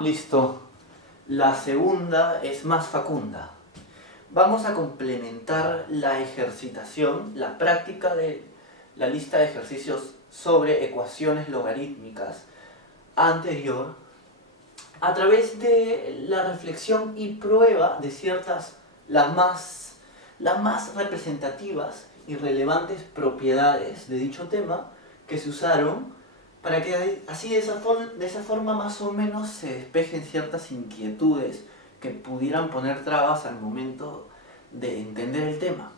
Listo. La segunda es más facunda. Vamos a complementar la ejercitación, la práctica de la lista de ejercicios sobre ecuaciones logarítmicas anterior a través de la reflexión y prueba de ciertas, las más representativas y relevantes propiedades de dicho tema que se usaron para que así de esa forma más o menos se despejen ciertas inquietudes que pudieran poner trabas al momento de entender el tema.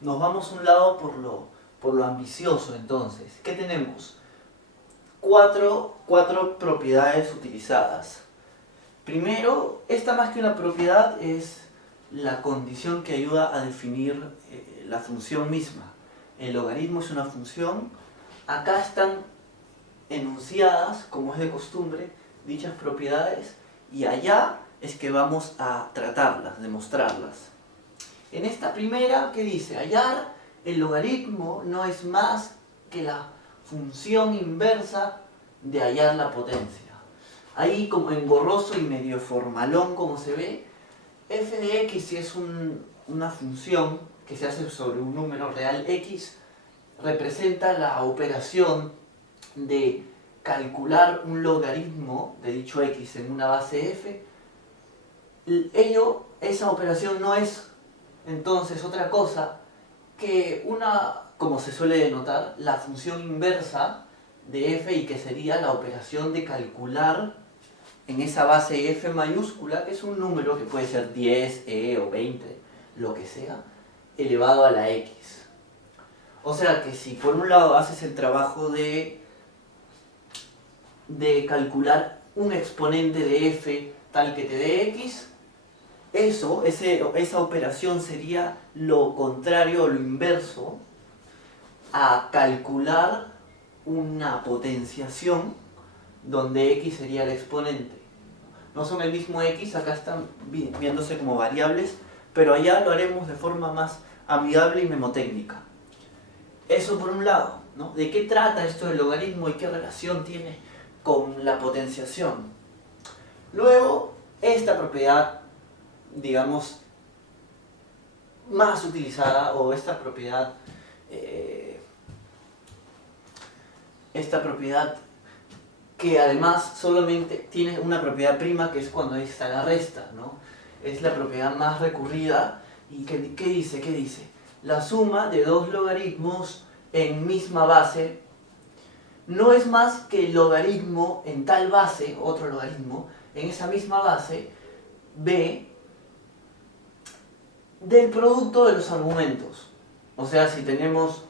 Nos vamos a un lado por lo ambicioso entonces. ¿Qué tenemos? Cuatro propiedades utilizadas. Primero, esta más que una propiedad es la condición que ayuda a definir la función misma. El logaritmo es una función. Acá están enunciadas, como es de costumbre, dichas propiedades, y allá es que vamos a tratarlas, demostrarlas. En esta primera, ¿qué dice? Hallar el logaritmo no es más que la función inversa de hallar la potencia. Ahí, como engorroso y medio formalón como se ve, f de x, si es una función que se hace sobre un número real x, representa la operación de calcular un logaritmo de dicho x en una base f. Esa operación no es entonces otra cosa que como se suele denotar, la función inversa de f, y que sería la operación de calcular en esa base f mayúscula, que es un número que puede ser 10, o 20, lo que sea, elevado a la x. O sea que si por un lado haces el trabajo de calcular un exponente de f tal que te dé x, esa operación sería lo contrario o lo inverso a calcular una potenciación donde x sería el exponente. No son el mismo x, acá están viéndose como variables, pero allá lo haremos de forma más amigable y memotécnica. Eso por un lado, ¿no? ¿De qué trata esto del logaritmo y qué relación tiene con la potenciación? Luego, esta propiedad, digamos, más utilizada, o esta propiedad que además solamente tiene una propiedad prima, que es cuando está la resta, ¿no? Es la propiedad más recurrida. ¿Y qué dice? ¿Qué dice? La suma de dos logaritmos en misma base no es más que el logaritmo en tal base, otro logaritmo, en esa misma base, b, del producto de los argumentos. O sea, si tenemos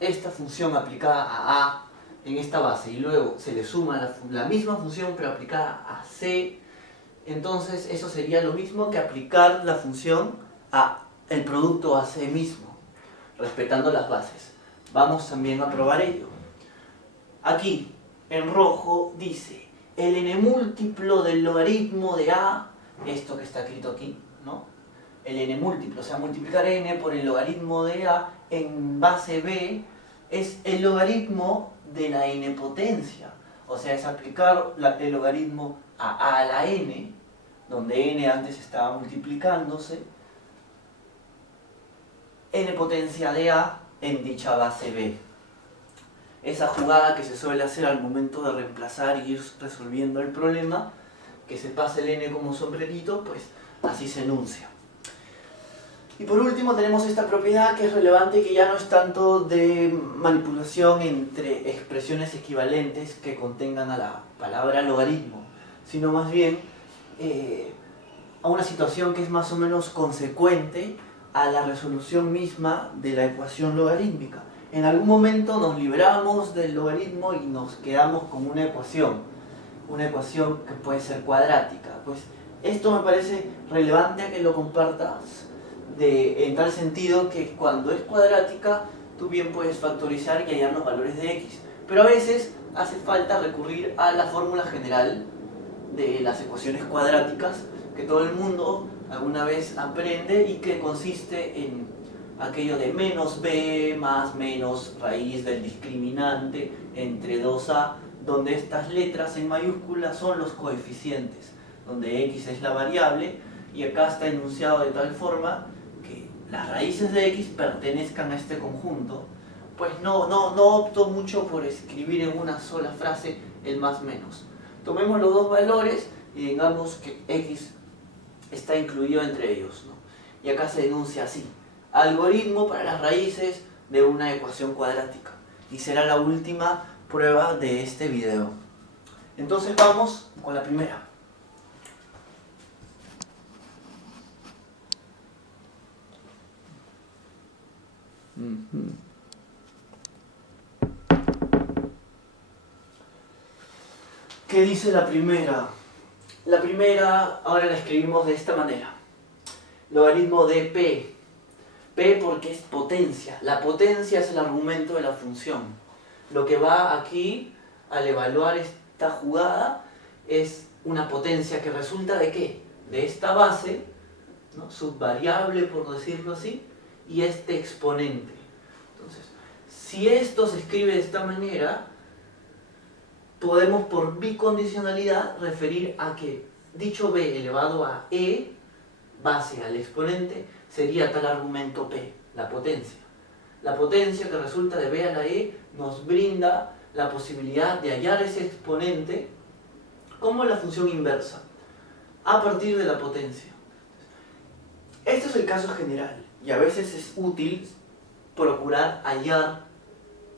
esta función aplicada a a en esta base y luego se le suma la misma función pero aplicada a c, entonces eso sería lo mismo que aplicar la función a el producto a c mismo, respetando las bases. Vamos también a probar ello. Aquí, en rojo, dice el n múltiplo del logaritmo de a, esto que está escrito aquí, ¿no? El n múltiplo, o sea, multiplicar n por el logaritmo de a en base b es el logaritmo de la n potencia. O sea, es aplicar el logaritmo a la n, donde n antes estaba multiplicándose, n potencia de a en dicha base b. Esa jugada que se suele hacer al momento de reemplazar y ir resolviendo el problema, que se pasa el n como sombrerito, pues así se enuncia. Y por último tenemos esta propiedad que es relevante, que ya no es tanto de manipulación entre expresiones equivalentes que contengan a la palabra logaritmo, sino más bien a una situación que es más o menos consecuente a la resolución misma de la ecuación logarítmica. En algún momento nos libramos del logaritmo y nos quedamos con una ecuación que puede ser cuadrática. Pues esto me parece relevante a que lo compartas, en tal sentido que cuando es cuadrática tú bien puedes factorizar y hallar los valores de x, pero a veces hace falta recurrir a la fórmula general de las ecuaciones cuadráticas que todo el mundo alguna vez aprende y que consiste en aquello de menos b más menos raíz del discriminante entre 2a donde estas letras en mayúsculas son los coeficientes, donde x es la variable, y acá está enunciado de tal forma que las raíces de x pertenezcan a este conjunto. Pues no opto mucho por escribir en una sola frase el más menos. Tomemos los dos valores y digamos que x está incluido entre ellos, ¿no? Y acá se enuncia así: algoritmo para las raíces de una ecuación cuadrática. Y será la última prueba de este video. Entonces vamos con la primera. ¿Qué dice la primera? La primera ahora la escribimos de esta manera: logaritmo de p. P porque es potencia. La potencia es el argumento de la función. Lo que va aquí al evaluar esta jugada es una potencia que resulta de ¿qué? De esta base, ¿no? Subvariable, por decirlo así, y este exponente. Entonces, si esto se escribe de esta manera, podemos por bicondicionalidad referir a que dicho b elevado a e, base al exponente, sería tal argumento p, la potencia. La potencia que resulta de b a la e nos brinda la posibilidad de hallar ese exponente como la función inversa, a partir de la potencia. Este es el caso general, y a veces es útil procurar hallar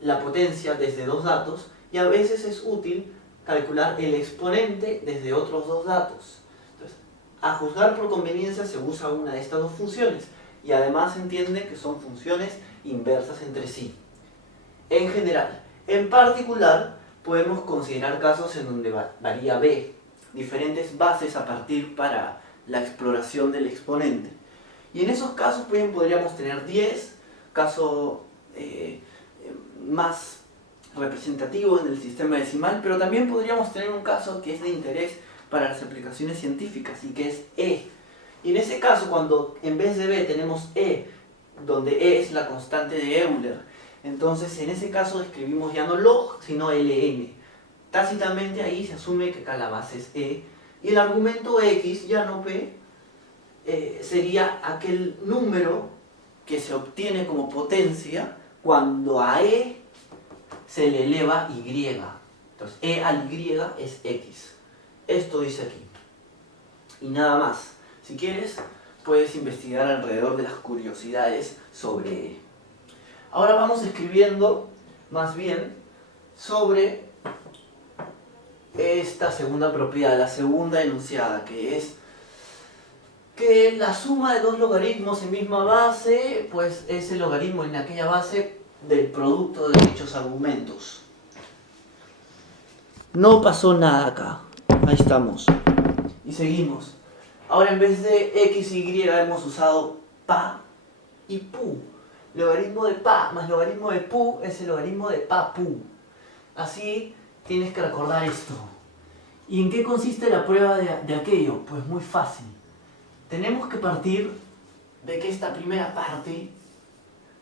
la potencia desde dos datos, y a veces es útil calcular el exponente desde otros dos datos. Entonces, a juzgar por conveniencia se usa una de estas dos funciones, y además se entiende que son funciones inversas entre sí. En general, en particular, podemos considerar casos en donde varía b, diferentes bases a partir para la exploración del exponente. Y en esos casos bien podríamos tener 10, caso más representativo en el sistema decimal, pero también podríamos tener un caso que es de interés para las aplicaciones científicas y que es e. Y en ese caso, cuando en vez de b tenemos e, donde e es la constante de Euler, entonces en ese caso escribimos ya no log, sino ln. Tácitamente ahí se asume que acá la base es e, y el argumento x, ya no p, sería aquel número que se obtiene como potencia cuando a e se le eleva y. Entonces e al y es x. Esto dice aquí. Y nada más. Si quieres, puedes investigar alrededor de las curiosidades sobre e. Ahora vamos escribiendo más bien sobre esta segunda propiedad, la segunda enunciada, que es que la suma de dos logaritmos en misma base, pues es el logaritmo en aquella base del producto de dichos argumentos. No pasó nada acá. Ahí estamos. Y seguimos. Ahora en vez de x y y hemos usado pa y pu. Logaritmo de pa más logaritmo de pu es el logaritmo de pa pu. Así tienes que recordar esto. ¿Y en qué consiste la prueba de aquello? Pues muy fácil. Tenemos que partir de que esta primera parte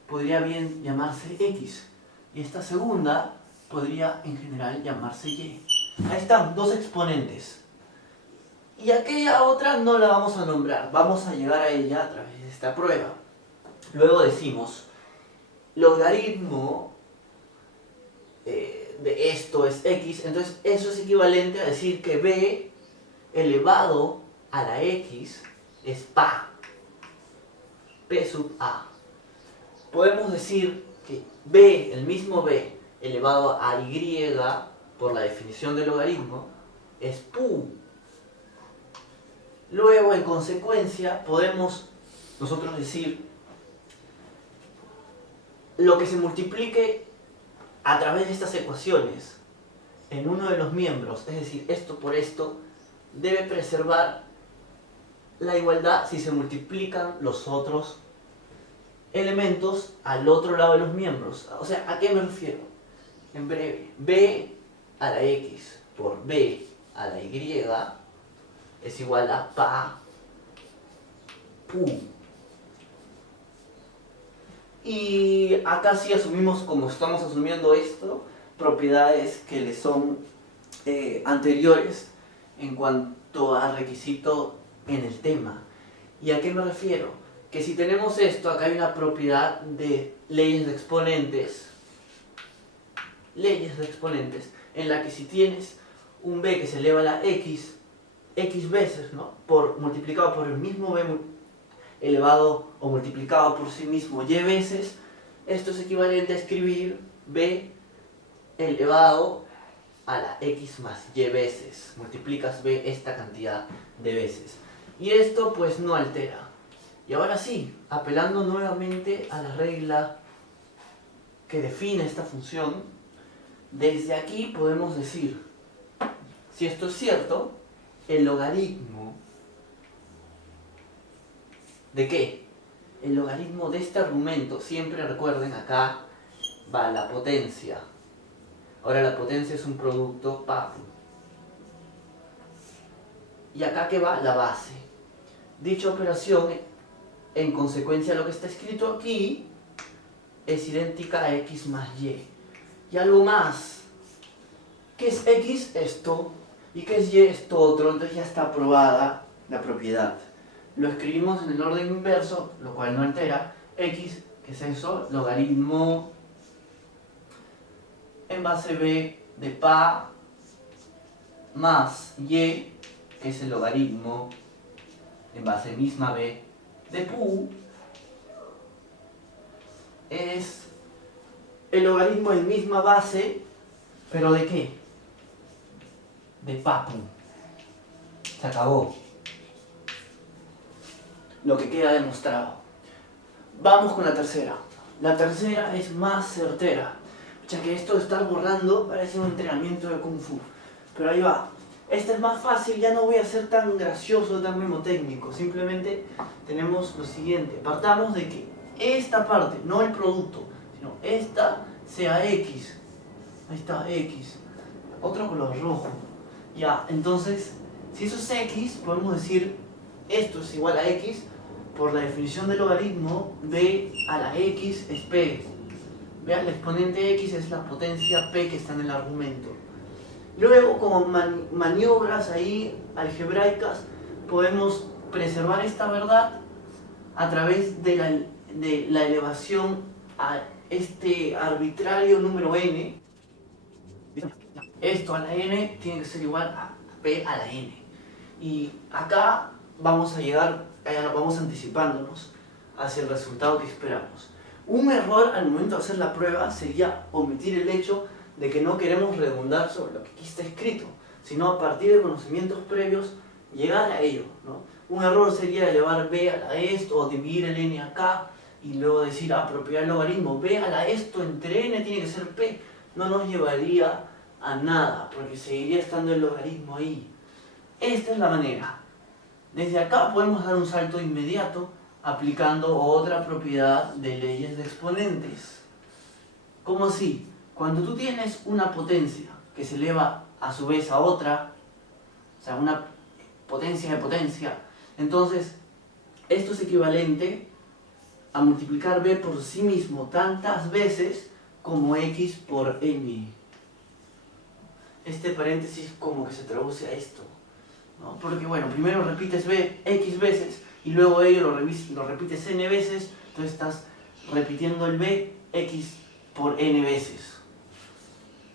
podría bien llamarse x y esta segunda podría en general llamarse y. Ahí están, dos exponentes. Y aquella otra no la vamos a nombrar, vamos a llegar a ella a través de esta prueba. Luego decimos, logaritmo de esto es x, entonces eso es equivalente a decir que b elevado a la x es pa, p sub a. Podemos decir que b, el mismo b, elevado a y, por la definición del logaritmo, es pu. Luego, en consecuencia, podemos nosotros decir lo que se multiplique a través de estas ecuaciones en uno de los miembros, es decir, esto por esto, debe preservar la igualdad si se multiplican los otros elementos al otro lado de los miembros. O sea, ¿a qué me refiero? En breve, b a la x por b a la y es igual a pa pu. Y acá sí asumimos, como estamos asumiendo esto, propiedades que le son anteriores en cuanto a requisito en el tema. ¿Y a qué me refiero? Que si tenemos esto, acá hay una propiedad de leyes de exponentes, en la que si tienes un b que se eleva a la x veces, ¿no? Multiplicado por el mismo b elevado o multiplicado por sí mismo y veces, esto es equivalente a escribir b elevado a la x más y veces. Multiplicas b esta cantidad de veces. Y esto pues no altera. Y ahora sí, apelando nuevamente a la regla que define esta función, desde aquí podemos decir, si esto es cierto, el logaritmo ¿de qué? El logaritmo de este argumento, siempre recuerden, acá va la potencia. Ahora la potencia es un producto papu. Y acá que va la base. Dicha operación, en consecuencia de lo que está escrito aquí, es idéntica a x más y. Y algo más. ¿Qué es x? Esto. ¿Y qué es y? Esto otro. Entonces ya está aprobada la propiedad. Lo escribimos en el orden inverso, lo cual no altera. X, ¿qué es eso? Logaritmo en base b de pa más y, que es el logaritmo en base misma b de pu, es el logaritmo en misma base, pero ¿de qué? De papu. Se acabó. Lo que queda demostrado. Vamos con la tercera. La tercera es más certera. Ya que esto de estar borrando parece un entrenamiento de Kung Fu. Pero ahí va. Esta es más fácil, ya no voy a ser tan gracioso, tan memotécnico. Simplemente tenemos lo siguiente. Partamos de que esta parte, no el producto, sino esta sea X. Ahí está, X. Otro color rojo. Ya, entonces, si eso es X, podemos decir esto es igual a X por la definición del logaritmo b a la x es p. Vean, el exponente x es la potencia p que está en el argumento. Luego, como maniobras ahí algebraicas, podemos preservar esta verdad a través de la elevación a este arbitrario número n. Esto a la n tiene que ser igual a p a la n. Y acá vamos a llegar, vamos anticipándonos hacia el resultado que esperamos. Un error al momento de hacer la prueba sería omitir el hecho de que no queremos redundar sobre lo que aquí está escrito, sino a partir de conocimientos previos llegar a ello, ¿no? Un error sería elevar b a la esto o dividir el n acá y luego decir propiedad del logaritmo b a la esto entre n tiene que ser p. No nos llevaría a nada porque seguiría estando el logaritmo ahí. Esta es la manera. Desde acá podemos dar un salto inmediato aplicando otra propiedad de leyes de exponentes. ¿Cómo así? Cuando tú tienes una potencia que se eleva a su vez a otra, o sea, una potencia de potencia, entonces esto es equivalente a multiplicar b por sí mismo tantas veces como x por n. Este paréntesis como que se traduce a esto, ¿no? Porque bueno, primero repites b x veces y luego ello lo repites n veces, entonces estás repitiendo el b x por n veces.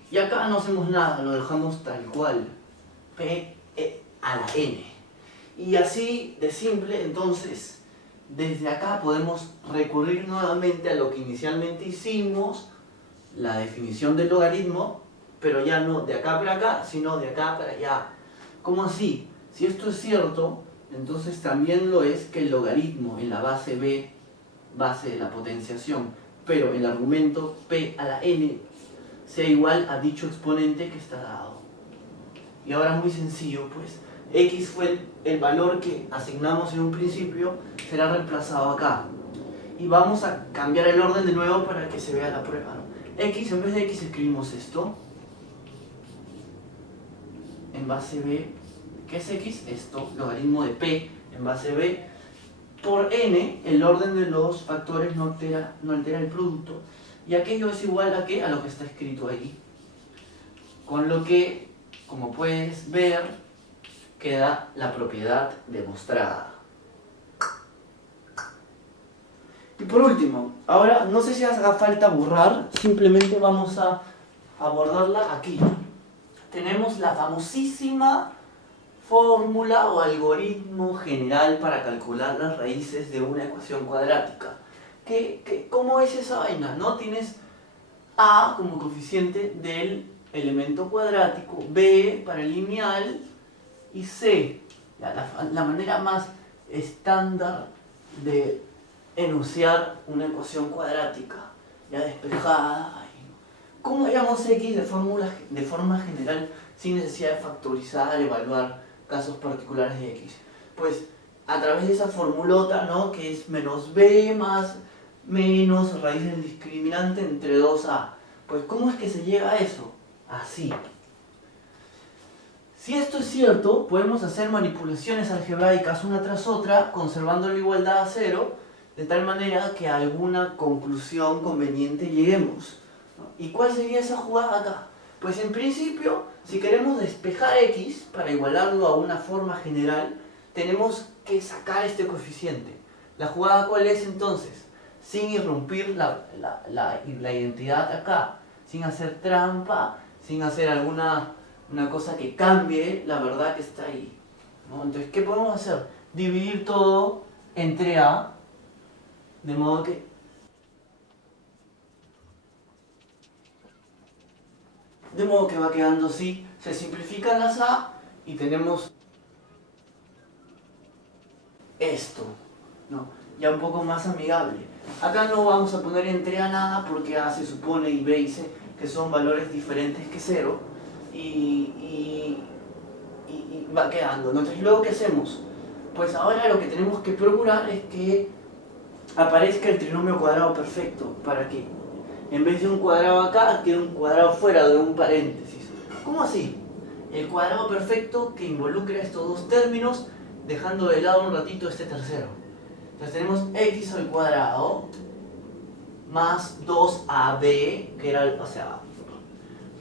Y acá no hacemos nada, lo dejamos tal cual, p a la n. Y así de simple, entonces, desde acá podemos recurrir nuevamente a lo que inicialmente hicimos, la definición del logaritmo, pero ya no de acá para acá, sino de acá para allá. ¿Cómo así? Si esto es cierto, entonces también lo es que el logaritmo en la base b, base de la potenciación, pero el argumento p a la n sea igual a dicho exponente que está dado. Y ahora muy sencillo, pues, x fue el valor que asignamos en un principio, será reemplazado acá. Y vamos a cambiar el orden de nuevo para que se vea la prueba, ¿no? X, en vez de x escribimos esto. En base b, ¿qué es x? Esto, logaritmo de p en base b por n, el orden de los factores no altera el producto. Y aquello es igual a ¿qué? A lo que está escrito ahí. Con lo que como puedes ver, queda la propiedad demostrada. Y por último, ahora no sé si haga falta borrar, simplemente vamos a abordarla aquí. Tenemos la famosísima fórmula o algoritmo general para calcular las raíces de una ecuación cuadrática. ¿Cómo es esa vaina? ¿No? Tienes a como coeficiente del elemento cuadrático, b para el lineal y c, la manera más estándar de enunciar una ecuación cuadrática, ya despejada. ¿Cómo hallamos x de forma general sin necesidad de factorizar, evaluar casos particulares de x? Pues a través de esa formulota, ¿no? Que es menos b más menos raíz del discriminante entre 2a. Pues ¿cómo es que se llega a eso? Así. Si esto es cierto, podemos hacer manipulaciones algebraicas una tras otra, conservando la igualdad a cero, de tal manera que a alguna conclusión conveniente lleguemos. ¿Y cuál sería esa jugada acá? Pues en principio, si queremos despejar x para igualarlo a una forma general, tenemos que sacar este coeficiente. ¿La jugada cuál es entonces? Sin irrumpir la identidad acá, sin hacer trampa, sin hacer una cosa que cambie la verdad que está ahí, ¿no? Entonces, ¿qué podemos hacer? Dividir todo entre a, de modo que va quedando así, se simplifican las a y tenemos esto, ¿no? Ya un poco más amigable. Acá no vamos a poner entre a nada porque a se supone y b y c que son valores diferentes que 0 y va quedando, ¿no? Entonces, ¿luego qué hacemos? Pues ahora lo que tenemos que procurar es que aparezca el trinomio cuadrado perfecto para que en vez de un cuadrado acá quede un cuadrado fuera de un paréntesis. ¿Cómo así? El cuadrado perfecto que involucra estos dos términos dejando de lado un ratito este tercero. Entonces tenemos x al cuadrado más 2ab, que era, o sea,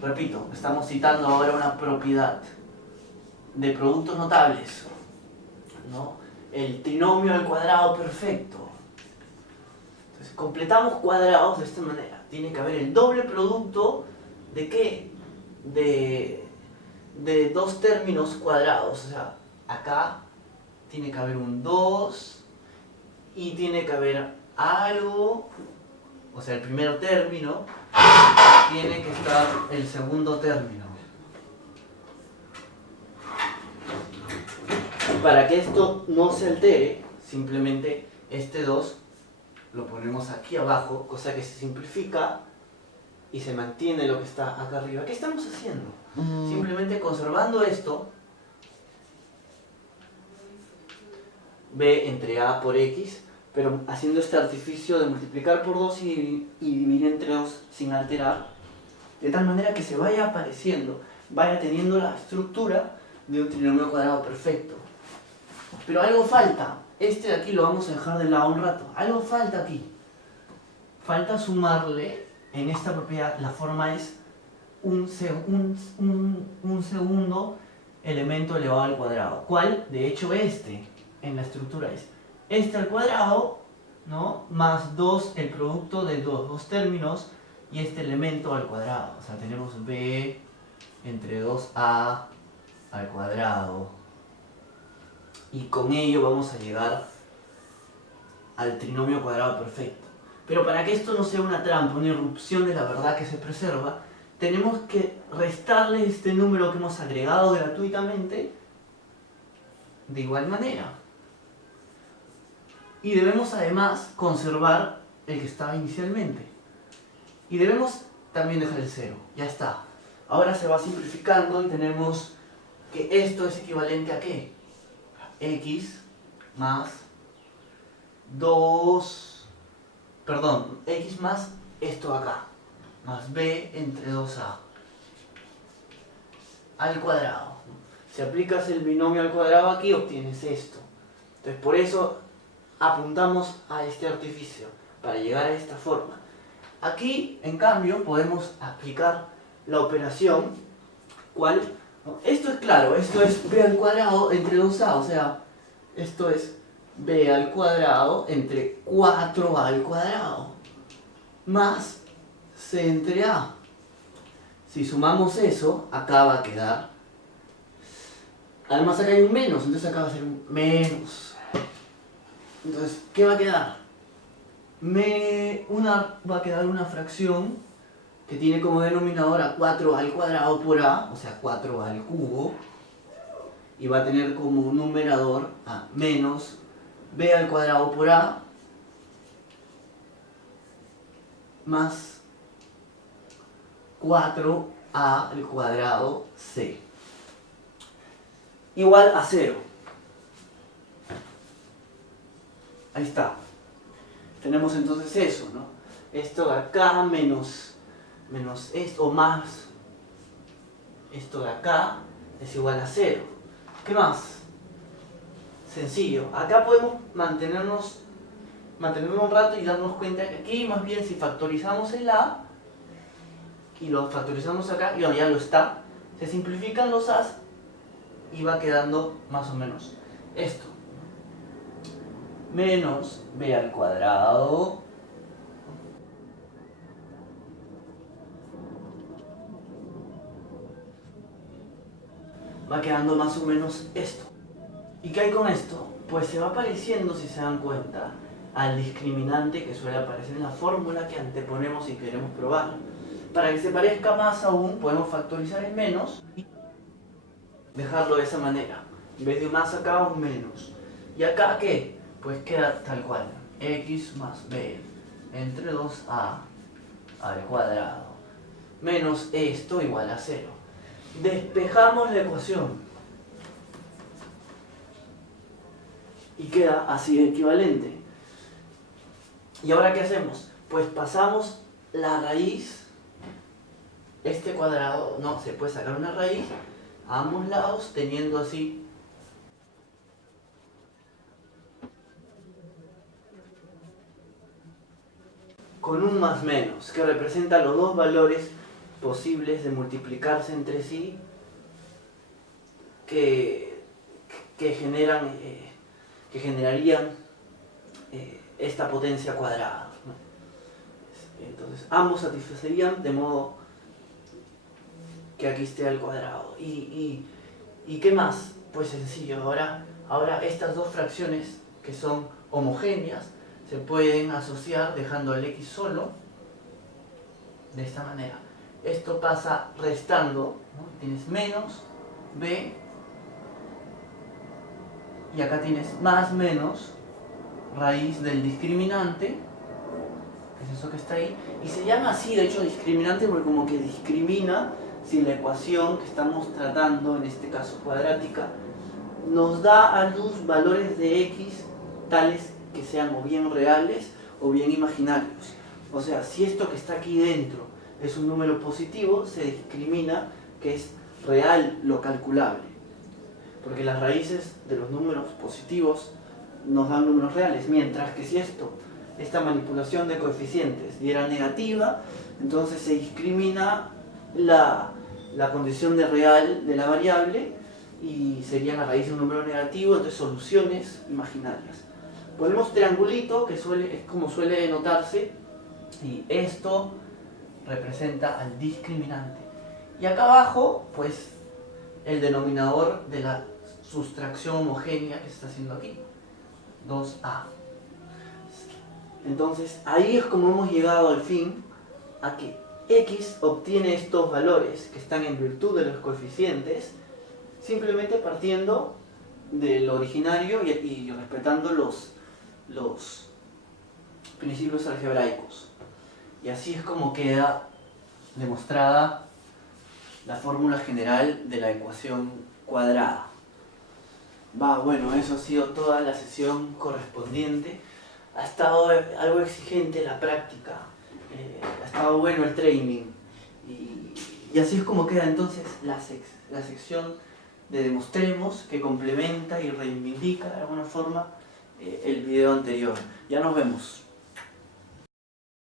repito, estamos citando ahora una propiedad de productos notables, ¿no? El trinomio al cuadrado perfecto. Entonces completamos cuadrados de esta manera. Tiene que haber el doble producto de ¿qué? De dos términos cuadrados. O sea, acá tiene que haber un 2 y tiene que haber algo, o sea, el primer término, tiene que estar el segundo término. Y para que esto no se altere, simplemente este 2 lo ponemos aquí abajo, cosa que se simplifica y se mantiene lo que está acá arriba. ¿Qué estamos haciendo? Simplemente conservando esto, b entre a por x, pero haciendo este artificio de multiplicar por 2 y dividir entre 2 sin alterar, de tal manera que se vaya apareciendo, vaya teniendo la estructura de un trinomio cuadrado perfecto. Pero algo falta. Este de aquí lo vamos a dejar de lado un rato. Algo falta aquí. Falta sumarle en esta propiedad, la forma es un segundo elemento elevado al cuadrado. ¿Cuál? De hecho este, en la estructura es este al cuadrado, ¿no? Más 2, el producto de dos términos, y este elemento al cuadrado. O sea, tenemos b entre 2a al cuadrado. Y con ello vamos a llegar al trinomio cuadrado perfecto. Pero para que esto no sea una trampa, una irrupción de la verdad que se preserva, tenemos que restarle este número que hemos agregado gratuitamente de igual manera. Y debemos además conservar el que estaba inicialmente. Y debemos también dejar el 0. Ya está. Ahora se va simplificando y tenemos que esto es equivalente a ¿qué? X más 2, perdón, x más esto acá, más b entre 2a al cuadrado. Si aplicas el binomio al cuadrado aquí, obtienes esto. Entonces, por eso apuntamos a este artificio, para llegar a esta forma. Aquí, en cambio, podemos aplicar la operación, ¿cuál? ¿no? Esto es claro, esto es b al cuadrado entre 2a, o sea, esto es b al cuadrado entre 4a al cuadrado, más c entre a. Si sumamos eso, acá va a quedar. Además acá hay un menos, entonces acá va a ser un menos. Entonces, ¿qué va a quedar? Va a quedar una fracción que tiene como denominador a 4 al cuadrado por a, o sea 4 al cubo, y va a tener como numerador a menos b al cuadrado por a más 4a al cuadrado c igual a 0. Ahí está. Tenemos entonces eso, ¿no? Esto de acá menos esto, o más esto de acá es igual a 0. ¿Qué más? Sencillo. Acá podemos mantenernos un rato y darnos cuenta que aquí más bien si factorizamos el a y lo factorizamos acá, y ya lo está, se simplifican los a's y va quedando más o menos esto. Menos b al cuadrado va quedando más o menos esto. ¿Y qué hay con esto? Pues se va pareciendo, si se dan cuenta, al discriminante que suele aparecer en la fórmula que anteponemos y queremos probar. Para que se parezca más aún, podemos factorizar el menos y dejarlo de esa manera. En vez de un más acá, un menos. ¿Y acá qué? Pues queda tal cual. X más b entre 2a al cuadrado menos esto igual a 0. Despejamos la ecuación y queda así de equivalente. ¿Y ahora qué hacemos? Pues pasamos la raíz, este cuadrado, no, se puede sacar una raíz a ambos lados teniendo así con un más menos, que representa los dos valores posibles de multiplicarse entre sí que generarían esta potencia cuadrada, ¿no? Entonces ambos satisfacerían de modo que aquí esté al cuadrado. ¿Y qué más? Pues sencillo, ahora estas dos fracciones que son homogéneas se pueden asociar dejando el x solo de esta manera. Esto pasa restando, ¿no? Tienes menos b y acá tienes más menos raíz del discriminante, que es eso que está ahí, y se llama así de hecho discriminante porque como que discrimina si la ecuación que estamos tratando, en este caso cuadrática, nos da a luz valores de x tales que sean o bien reales o bien imaginarios. O sea, si esto que está aquí dentro es un número positivo, se discrimina que es real lo calculable. Porque las raíces de los números positivos nos dan números reales, mientras que si esta manipulación de coeficientes diera negativa, entonces se discrimina la condición de real de la variable y sería la raíz de un número negativo, entonces soluciones imaginarias. Ponemos triangulito, que es como suele denotarse, y esto representa al discriminante. Y acá abajo, pues, el denominador de la sustracción homogénea que se está haciendo aquí, 2a. Entonces, ahí es como hemos llegado al fin a que x obtiene estos valores que están en virtud de los coeficientes, simplemente partiendo del originario y respetando los principios algebraicos. Y así es como queda demostrada la fórmula general de la ecuación cuadrada. Bueno, eso ha sido toda la sesión correspondiente. Ha estado algo exigente la práctica, ha estado bueno el training. Y así es como queda entonces la sección de demostremos, que complementa y reivindica de alguna forma el video anterior. Ya nos vemos.